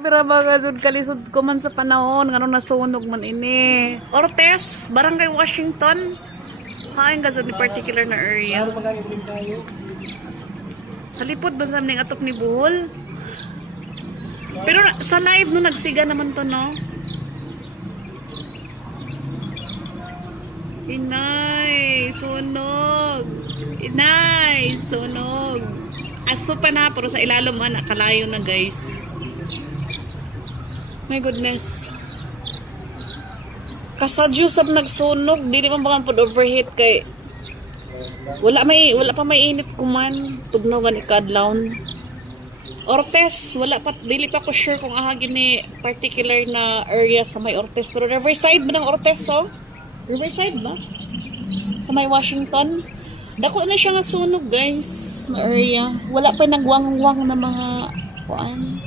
Pero baga jud kalisod ko man sa panahon nganong nasunog man ini. Ortes, Barangay Washington. Hain ka ni particular na area. Sa lipod ba sa ning atok ni Buhol? Pero sa live no nagsiga naman to no. Inay, sunog. Inay, sunog. Aso pa na pero sa ilalom man kalayo na guys. My goodness. Kasadyo sab nagsunog, dili man bakan pod overheat kay wala pa may init kuman tugnaw gani kadlawon. Ortes, wala pa dili pa ko sure kung aha gini particular na area sa may Ortes pero Riverside ba ng Ortes so? Riverside ba? Sa may Washington. Dako na siya nga sunog guys na area. Wala pa nagwangwang na mga kuan.